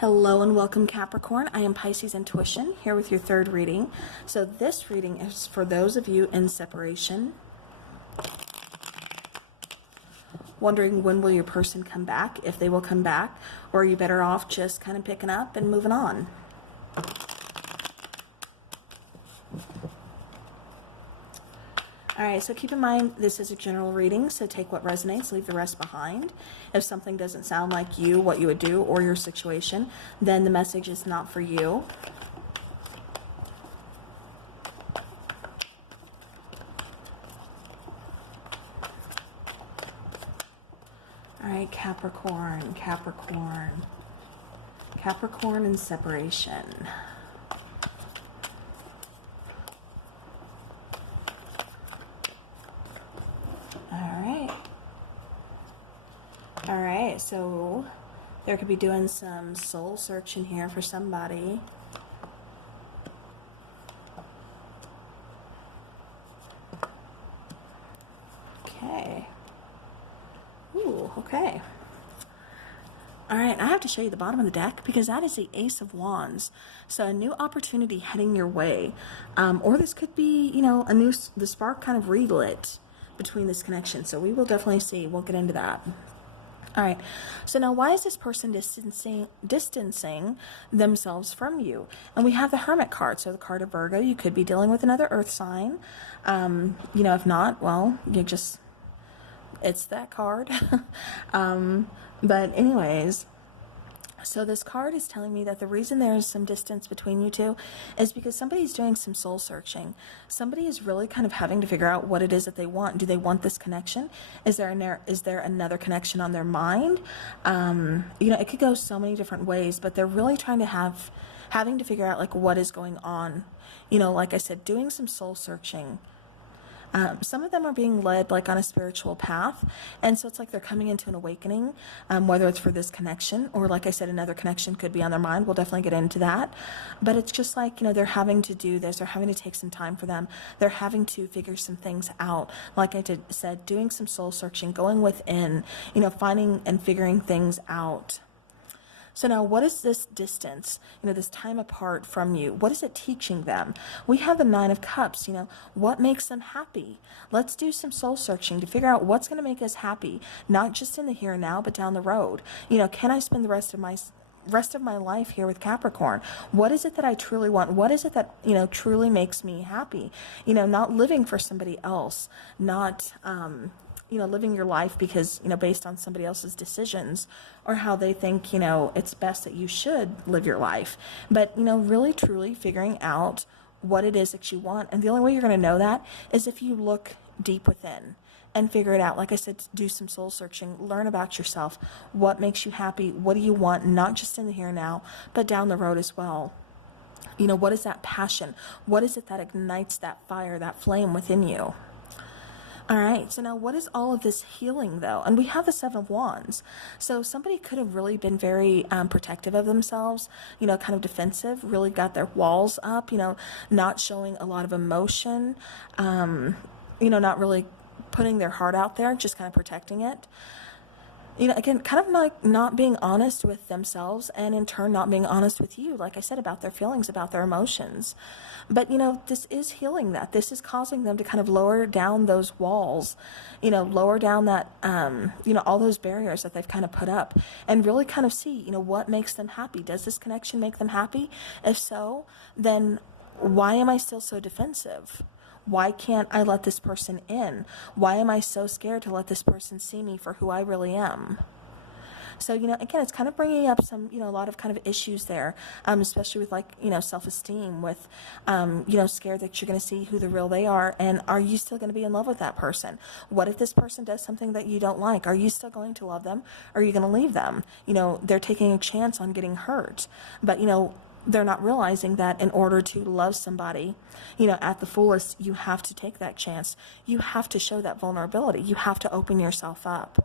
Hello and welcome, Capricorn. I am Pisces Intuition, here with your third reading. So this reading is for those of you in separation, wondering when will your person come back, if they will come back, or are you better off just kind of picking up and moving on? Alright, so keep in mind this is a general reading, so take what resonates, leave the rest behind. If something doesn't sound like you, what you would do, or your situation, then the message is not for you. Alright, Capricorn, Capricorn. Capricorn and separation. Alright, so there could be doing some soul searching here for somebody. Okay. Ooh, okay. Alright, I have to show you the bottom of the deck because that is the Ace of Wands. So a new opportunity heading your way. Or this could be, you know, the spark kind of relit between this connection. So we will definitely see. We'll get into that. All right, so now why is this person distancing themselves from you? And we have the Hermit card, so the card of Virgo. You could be dealing with another earth sign. You know, if not, well, it's that card. But anyways, so this card is telling me that the reason there is some distance between you two is because somebody's doing some soul searching. Somebody is really kind of having to figure out what it is that they want. Do they want this connection? Is there another connection on their mind? You know, it could go so many different ways, but they're really trying to having to figure out like what is going on. You know, like I said, doing some soul searching. Some of them are being led like on a spiritual path, and so it's like they're coming into an awakening, whether it's for this connection or, like I said, another connection could be on their mind. We'll definitely get into that, but it's just like, you know, they're having to do this. They're having to take some time for them. They're having to figure some things out. Like I said, doing some soul searching, going within, you know, finding and figuring things out. So now what is this distance, you know, this time apart from you? What is it teaching them? We have the Nine of Cups, you know, what makes them happy? Let's do some soul searching to figure out what's going to make us happy, not just in the here and now, but down the road. You know, can I spend the rest of my life here with Capricorn? What is it that I truly want? What is it that, you know, truly makes me happy? You know, not living for somebody else, not, you know, living your life because, you know, based on somebody else's decisions or how they think, you know, it's best that you should live your life. But, you know, really truly figuring out what it is that you want. And the only way you're going to know that is if you look deep within and figure it out. Like I said, do some soul searching, learn about yourself. What makes you happy? What do you want? Not just in the here and now, but down the road as well. You know, what is that passion? What is it that ignites that fire, that flame within you? All right, so now what is all of this healing, though? And we have the Seven of Wands. So somebody could have really been very protective of themselves, you know, kind of defensive, really got their walls up, you know, not showing a lot of emotion, you know, not really putting their heart out there, just kind of protecting it. You know, again, kind of like not being honest with themselves and in turn not being honest with you, like I said, about their feelings, about their emotions. But, you know, this is healing that. This is causing them to kind of lower down those walls, you know, lower down that, you know, all those barriers that they've kind of put up and really kind of see, you know, what makes them happy. Does this connection make them happy? If so, then why am I still so defensive? Why can't I let this person in? Why am I so scared to let this person see me for who I really am? So, you know, again, it's kind of bringing up some, you know, a lot of kind of issues there, especially with like, you know, self-esteem, with, you know, scared that you're going to see who the real they are. And are you still going to be in love with that person? What if this person does something that you don't like? Are you still going to love them? Or are you going to leave them? You know, they're taking a chance on getting hurt. But, you know, they're not realizing that in order to love somebody, you know, at the fullest, you have to take that chance. You have to show that vulnerability. You have to open yourself up.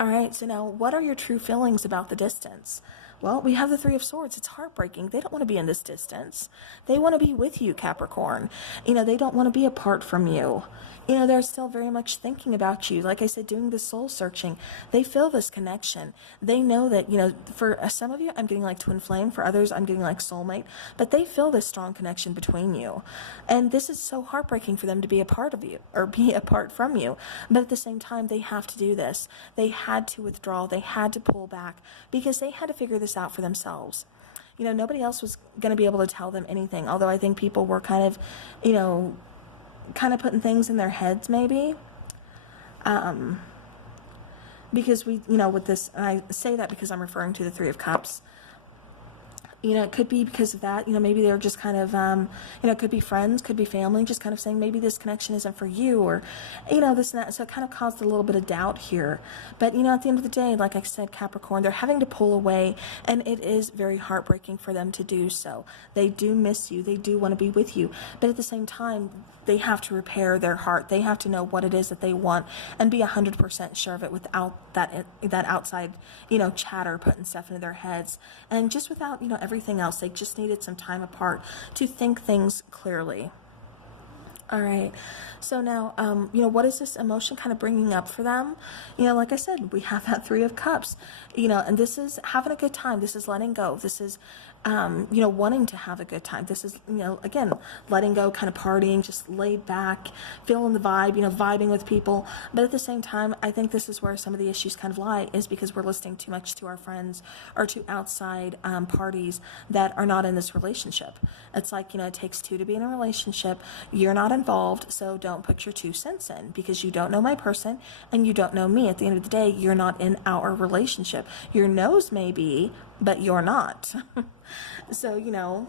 All right, so now what are your true feelings about the distance? Well, we have the Three of Swords. It's heartbreaking. They don't want to be in this distance. They want to be with you, Capricorn. They don't want to be apart from you. They're still very much thinking about you. Like I said, doing the soul searching. They feel this connection. They know that, for some of you, I'm getting like twin flame. For others, I'm getting like soulmate. But they feel this strong connection between you. And this is so heartbreaking for them to be a part of you or be apart from you. But at the same time, they have to do this. They had to withdraw. They had to pull back because they had to figure this out for themselves. Nobody else was going to be able to tell them anything. Although I think people were kind of putting things in their heads maybe. Because with this, and I say that because I'm referring to the Three of Cups. It could be because of that. Maybe they're just kind of, it could be friends, could be family, just kind of saying maybe this connection isn't for you, or, this and that. So it kind of caused a little bit of doubt here. But, at the end of the day, like I said, Capricorn, they're having to pull away, and it is very heartbreaking for them to do so. They do miss you. They do want to be with you. But at the same time, they have to repair their heart. They have to know what it is that they want and be 100% sure of it without that outside, chatter putting stuff into their heads. And just without, everything else. They just needed some time apart to think things clearly. All right. So now, what is this emotion kind of bringing up for them? Like I said, we have that Three of Cups, and this is having a good time. This is letting go. This is, wanting to have a good time. This is, again, letting go, kind of partying, just laid back, feeling the vibe, vibing with people. But at the same time, I think this is where some of the issues kind of lie, is because we're listening too much to our friends or to outside parties that are not in this relationship. It's like, it takes two to be in a relationship. You're not involved, so don't put your 2 cents in, because you don't know my person and you don't know me. At the end of the day, you're not in our relationship. Your nose may be, but you're not. So,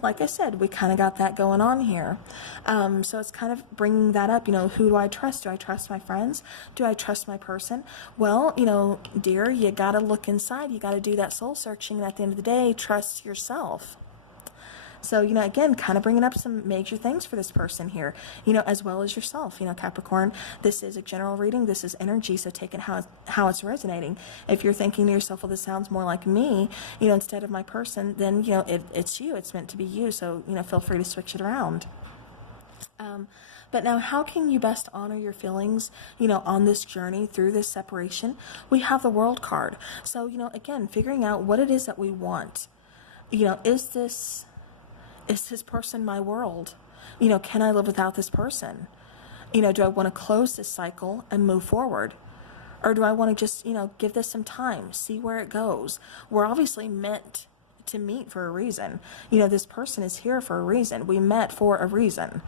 like I said, we kind of got that going on here. So it's kind of bringing that up, who do I trust? Do I trust my friends? Do I trust my person? Well, dear, you got to look inside. You got to do that soul searching. And at the end of the day, trust yourself. So, again, kind of bringing up some major things for this person here, as well as yourself, Capricorn. This is a general reading. This is energy, so take it how it's resonating. If you're thinking to yourself, well, this sounds more like me, instead of my person, then, it's you. It's meant to be you. So, feel free to switch it around. But now, how can you best honor your feelings, on this journey through this separation? We have the World card. So, again, figuring out what it is that we want. Is this person my world? Can I live without this person? Do I want to close this cycle and move forward? Or do I want to just, give this some time, see where it goes? We're obviously meant to meet for a reason. This person is here for a reason. We met for a reason.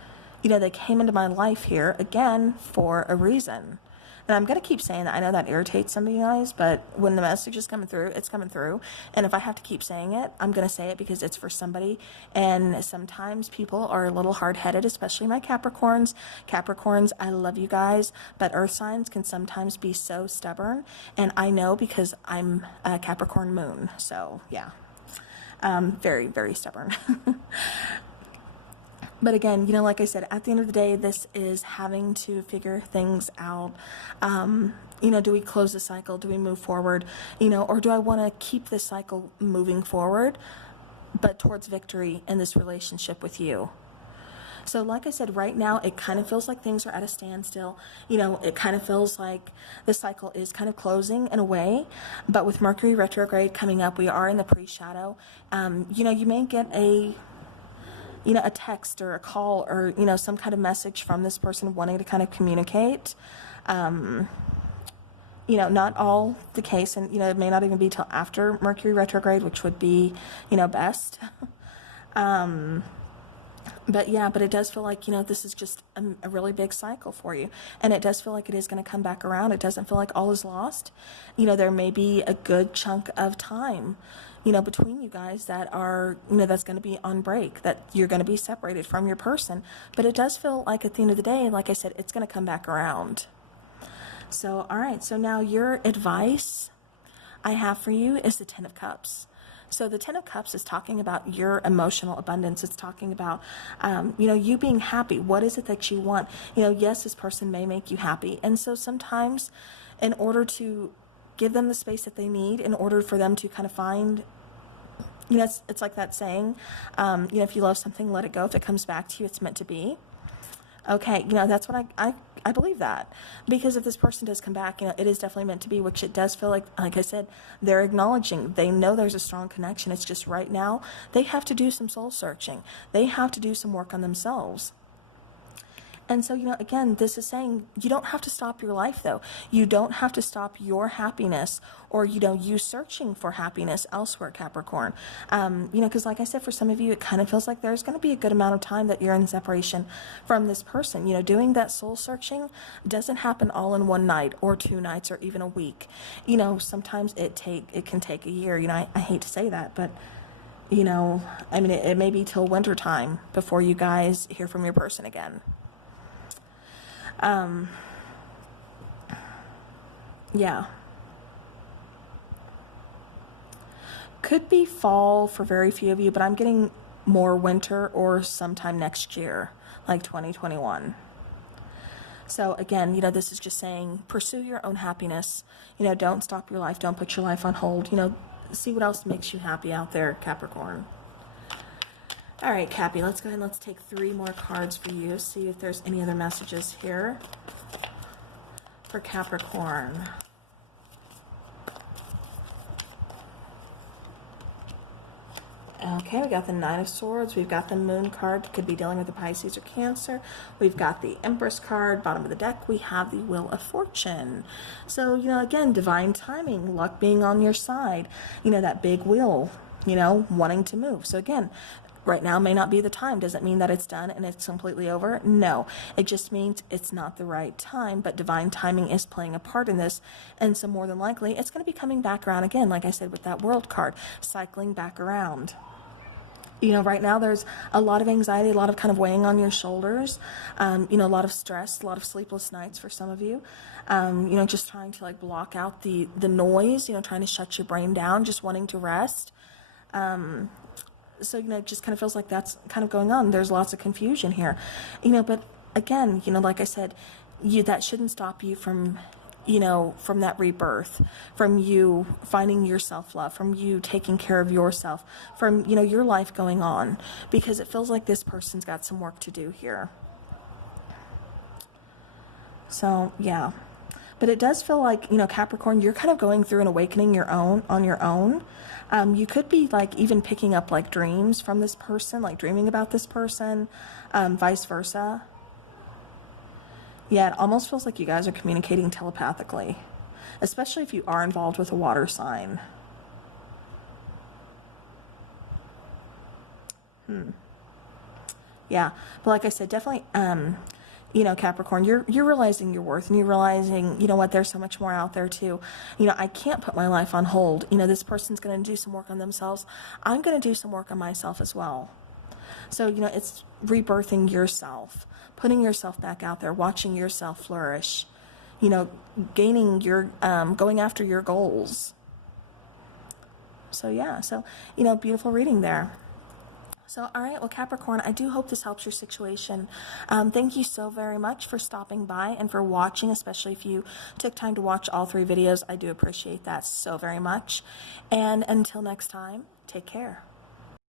They came into my life here, again, for a reason. And I'm going to keep saying that. I know that irritates some of you guys, but when the message is coming through, it's coming through. And if I have to keep saying it, I'm going to say it because it's for somebody. And sometimes people are a little hard-headed, especially my Capricorns. Capricorns, I love you guys, but earth signs can sometimes be so stubborn. And I know because I'm a Capricorn moon. So, yeah, very, very stubborn. But again, like I said, at the end of the day, this is having to figure things out. Do we close the cycle? Do we move forward? Or do I want to keep this cycle moving forward, but towards victory in this relationship with you? So like I said, right now, it kind of feels like things are at a standstill. It kind of feels like the cycle is kind of closing in a way. But with Mercury retrograde coming up, we are in the pre-shadow. You may get a text or a call or, some kind of message from this person wanting to kind of communicate. Not all the case, and, it may not even be till after Mercury retrograde, which would be, best. But it does feel like, this is just a really big cycle for you. And it does feel like it is going to come back around. It doesn't feel like all is lost. There may be a good chunk of time, between you guys that are, that's going to be on break, that you're going to be separated from your person. But it does feel like at the end of the day, like I said, it's going to come back around. So, all right. So now your advice I have for you is the Ten of Cups. So the Ten of Cups is talking about your emotional abundance. It's talking about, you being happy. What is it that you want? Yes, this person may make you happy. And so sometimes in order to give them the space that they need, in order for them to kind of find You know, it's like that saying, you know, if you love something, let it go. If it comes back to you, it's meant to be. Okay, you know, that's what I believe that. Because if this person does come back, you know, it is definitely meant to be, which it does feel like I said, they're acknowledging. They know there's a strong connection. It's just right now, they have to do some soul searching. They have to do some work on themselves. And so, you know, again, this is saying you don't have to stop your life, though. You don't have to stop your happiness or, you know, you searching for happiness elsewhere, Capricorn. You know, because like I said, for some of you, it kind of feels like there's going to be a good amount of time that you're in separation from this person. You know, doing that soul searching doesn't happen all in one night or 2 nights or even a week. You know, sometimes it can take a year. You know, I hate to say that, but you know, I mean, it may be till winter time before you guys hear from your person again. Yeah. Could be fall for very few of you, but I'm getting more winter or sometime next year, like 2021. So again, you know, this is just saying pursue your own happiness. You know, don't stop your life. Don't put your life on hold. You know, see what else makes you happy out there, Capricorn. All right, Cappy, let's go ahead and let's take 3 more cards for you. See if there's any other messages here for Capricorn. Okay, we got the 9 of Swords. We've got the Moon card. Could be dealing with the Pisces or Cancer. We've got the Empress card. Bottom of the deck, we have the Wheel of Fortune. So, you know, again, divine timing, luck being on your side. You know, that big wheel, you know, wanting to move. So again, right now may not be the time. Doesn't mean that it's done and it's completely over. No, it just means it's not the right time, but divine timing is playing a part in this. And so more than likely, it's going to be coming back around again, like I said, with that World card, cycling back around. You know, right now there's a lot of anxiety, a lot of kind of weighing on your shoulders, you know, a lot of stress, a lot of sleepless nights for some of you, you know, just trying to like block out the noise, you know, trying to shut your brain down, just wanting to rest. So, you know, it just kind of feels like that's kind of going on. There's lots of confusion here, you know, but again, you know, like I said, that shouldn't stop you from, you know, from that rebirth, from you finding your self-love, from you taking care of yourself, from, you know, your life going on, because it feels like this person's got some work to do here. So, yeah. But it does feel like, you know, Capricorn, you're kind of going through an awakening on your own. You could be like even picking up like dreams from this person, like dreaming about this person, vice versa. Yeah, it almost feels like you guys are communicating telepathically, especially if you are involved with a water sign. Yeah, but like I said, definitely, you know, Capricorn, you're realizing your worth, and you're realizing, you know what, there's so much more out there too. You know, I can't put my life on hold. You know, this person's going to do some work on themselves. I'm going to do some work on myself as well. So, you know, it's rebirthing yourself, putting yourself back out there, watching yourself flourish, you know, gaining your, going after your goals. So, yeah, so, you know, beautiful reading there. So, all right, well, Capricorn, I do hope this helps your situation. Thank you so very much for stopping by and for watching, especially if you took time to watch all 3 videos. I do appreciate that so very much. And until next time, take care.